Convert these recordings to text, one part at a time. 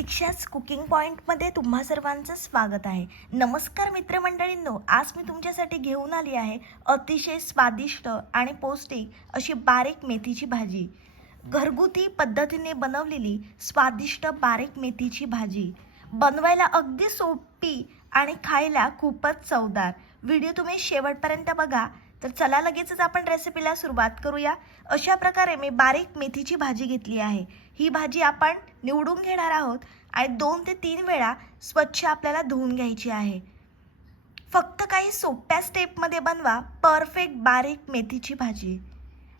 प्रतीक्षाच cooking पॉईंटमध्ये तुम्हा सर्वांचं स्वागत आहे. नमस्कार मित्रमंडळींनो, आज मी तुमच्यासाठी घेऊन आली आहे अतिशय स्वादिष्ट आणि पौष्टिक अशी बारीक मेथीची भाजी. घरगुती पद्धतीने बनवलेली स्वादिष्ट बारीक मेथीची भाजी बनवायला अगदी सोपी आणि खायला खूपच चवदार. व्हिडिओ तुम्ही शेवटपर्यंत बघा. तर चला लगेचच आपण रेसिपीला सुरुवात करूया. अशा प्रकारे मी बारीक मेथीची भाजी घेतली आहे. ही भाजी आपण निवडून घेणार आहोत आणि 2 ते 3 वेळा स्वच्छ आपल्याला धुवून घ्यायची आहे. फक्त काही सोप्या स्टेपमध्ये बनवा परफेक्ट बारीक मेथीची भाजी.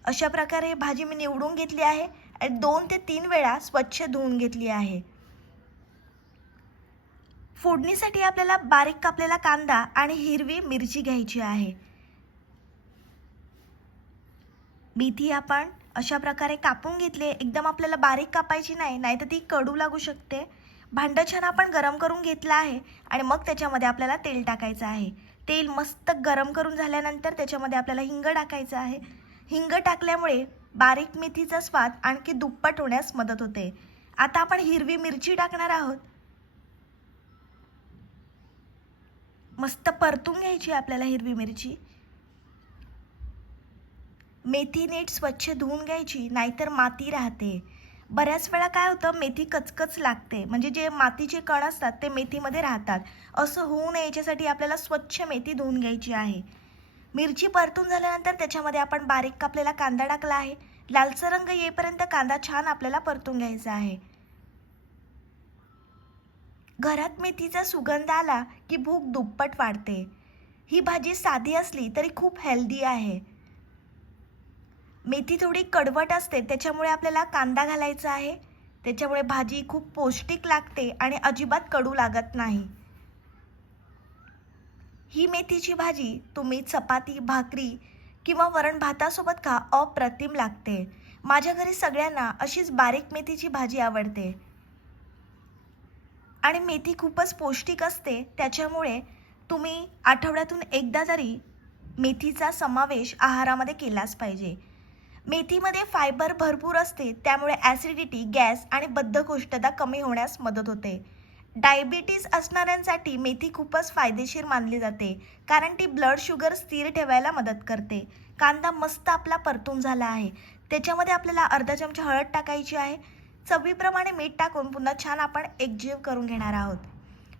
अशा प्रकारे भाजी मी निवडून घेतली आहे आणि 2 ते 3 वेळा स्वच्छ धुवून घेतली आहे. फोडणीसाठी आपल्याला बारीक कापलेला कांदा आणि हिरवी मिरची घ्यायची आहे. मेथी आपण अशा प्रकारे कापून घेतली. एकदम आपल्याला बारीक कापायची नाही, नाहीतर ती कडू लागू शकते. भांडं छान आपण गरम करून घेतलं आहे आणि मग त्याच्यामध्ये आपल्याला तेल टाकायचं आहे. तेल मस्त गरम करून झाल्यानंतर त्याच्यामध्ये आपल्याला हिंग टाकायचं आहे. हिंग टाकल्यामुळे बारीक मेथीचा स्वाद आणखी दुप्पट होण्यास मदत होते. आता आपण हिरवी मिरची टाकणार आहोत. मस्त परतून घ्यायची आपल्याला हिरवी मिरची. मेथी नीट स्वच्छ धुवून घ्यायची, नाहीतर माती राहते. बऱ्याच वेळा काय होतं, मेथी कचकच लागते, म्हणजे जे मातीचे कण असतात ते मेथीमध्ये राहतात. असं होऊ नये याच्यासाठी आपल्याला स्वच्छ मेथी धुवून घ्यायची आहे. मिरची परतून झाल्यानंतर त्याच्यामध्ये आपण बारीक कापलेला कांदा टाकला आहे. लालसर रंग येईपर्यंत कांदा छान आपल्याला परतून घ्यायचा आहे. घरात मेथीचा सुगंध आला की भूक दुप्पट वाढते. ही भाजी साधी असली तरी खूप हेल्दी आहे. मेथी थोडी कडवट असते, त्याच्यामुळे आपल्याला कांदा घालायचा आहे. त्याच्यामुळे भाजी खूप पौष्टिक लागते आणि अजिबात कडू लागत नाही. ही मेथीची भाजी तुम्ही चपाती, भाकरी किंवा वरण भातासोबत खा, अप्रतिम लागते. माझ्या घरी सगळ्यांना अशीच बारीक मेथीची भाजी आवडते आणि मेथी खूपच पौष्टिक असते. त्याच्यामुळे तुम्ही आठवड्यातून एकदा तरी मेथीचा समावेश आहारामध्ये केलाच पाहिजे. मेथीमध्ये फायबर भरपूर असते, त्यामुळे ॲसिडिटी, गॅस आणि बद्धकोष्ठता कमी होण्यास मदत होते. डायबिटीज असणाऱ्यांसाठी मेथी खूपच फायदेशीर मानली जाते, कारण ती ब्लड शुगर स्थिर ठेवायला मदत करते. कांदा मस्त आपला परतून झाला आहे. त्याच्यामध्ये आपल्याला अर्धा चमचा हळद टाकायची आहे. चवीप्रमाणे मीठ टाकून पुन्हा छान आपण एकजीव करून घेणार आहोत.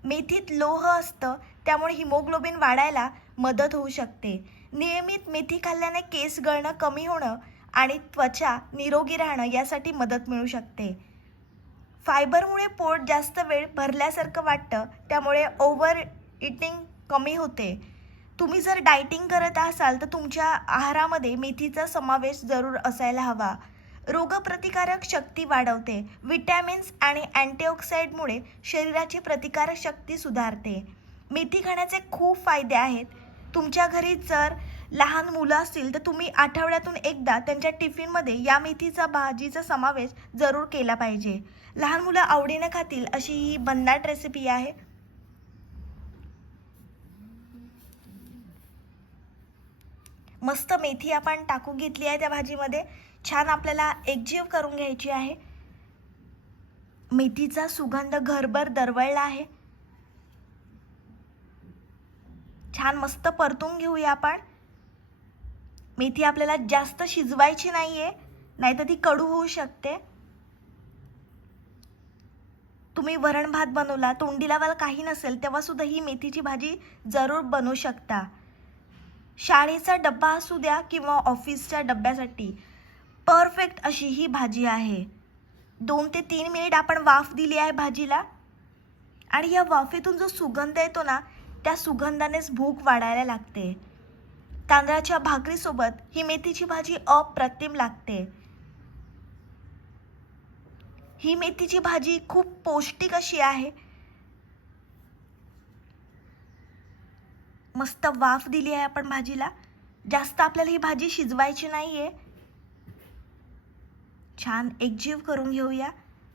मेथीत लोह असतं, त्यामुळे हिमोग्लोबिन वाढायला मदत होऊ शकते. नियमित मेथी खाल्ल्याने केस गळणं कमी होणं आणि त्वचा निरोगी राहणं यासाठी मदत मिळू शकते. फायबरमुळे पोट जास्त वेळ भरल्यासारखं वाटतं, त्यामुळे ओव्हर इटिंग कमी होते. तुम्ही जर डायटिंग करत असाल तर तुमच्या आहारामध्ये मेथीचा समावेश जरूर असायला हवा. रोगप्रतिकारक शक्ती वाढवते. विटॅमिन्स आणि अँटीऑक्सिडंटमुळे शरीराची प्रतिकारक शक्ती सुधारते. मेथी खाण्याचे खूप फायदे आहेत. तुमच्या घरी जर लहान मुलं असतील तर तुम्ही आठवड्यातून एकदा त्यांच्या टिफिनमध्ये या मेथीचा भाजीचा समावेश जरूर केला पाहिजे. लहान मुलं आवडीनं खातील अशी ही भन्नाट रेसिपी आहे. मस्त मेथी आपण टाकून घेतली आहे त्या भाजीमध्ये. छान आपल्याला एकजीव करून घ्यायची आहे. मेथीचा सुगंध घरभर दरवळला आहे. छान मस्त परतून घेऊया आपण. मेथी आपल्याला जास्त शिजवायची नाहीये, नाहीतर ती कडू होऊ शकते. तुम्ही वरण भात बनवला, तोंडी लावायला काही नसेल, तेव्हा सुद्धा ही मेथीची भाजी जरूर बनवू शकता. शाळेचा डब्बा असू द्या किंवा ऑफिसच्या डब्यासाठी परफेक्ट अशी ही भाजी आहे. 2 ते 3 मिनिट आपण वाफ दिली आहे भाजीला आणि या वाफेतून जो सुगंध येतो ना, त्या सुगंधानेच भूक वाढायला लागते. तांदळाच्या भाकरीसोबत ही मेथीची भाजी अप्रतिम लागते. ही मेथीची भाजी खूप पौष्टिक अशी आहे. मस्त वाफ दिली आहे आपण भाजीला. जास्त आपल्याला ही भाजी शिजवायची नाहीये. छान एकजीव करून घेऊया.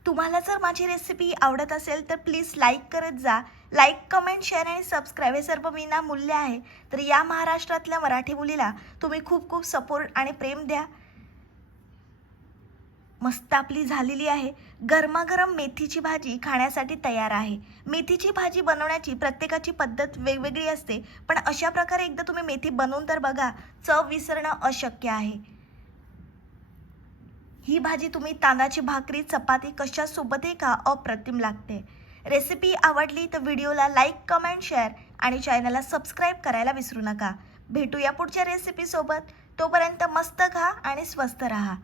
तुम्हाला जर माझी रेसिपी आवडत असेल तर प्लीज लाईक करत जा. लाईक, कमेंट, शेअर आणि सबस्क्राईब हे सर्व विनामूल्य आहे. तर या महाराष्ट्रातल्या मराठी मुलीला तुम्ही खूप खूप सपोर्ट आणि प्रेम द्या. मस्त आपली झालेली आहे गरमागरम मेथीची भाजी खाण्यासाठी तयार आहे. मेथीची भाजी बनवण्याची प्रत्येकाची पद्धत वेगवेगळी असते, पण अशा प्रकारे एकदा तुम्ही मेथी बनवून तर बघा, चव विसरणं अशक्य आहे. ही भाजी तुम्ही तांदळाची भाकरी, चपाती कशासोबतही खा, अप्रतिम लागते. रेसिपी आवडली तर व्हिडिओला लाईक, कमेंट, शेअर आणि चॅनलला सबस्क्राईब करायला विसरू नका. भेटूया पुढच्या रेसिपीसोबत. तोपर्यंत मस्त खा आणि स्वस्त राहा.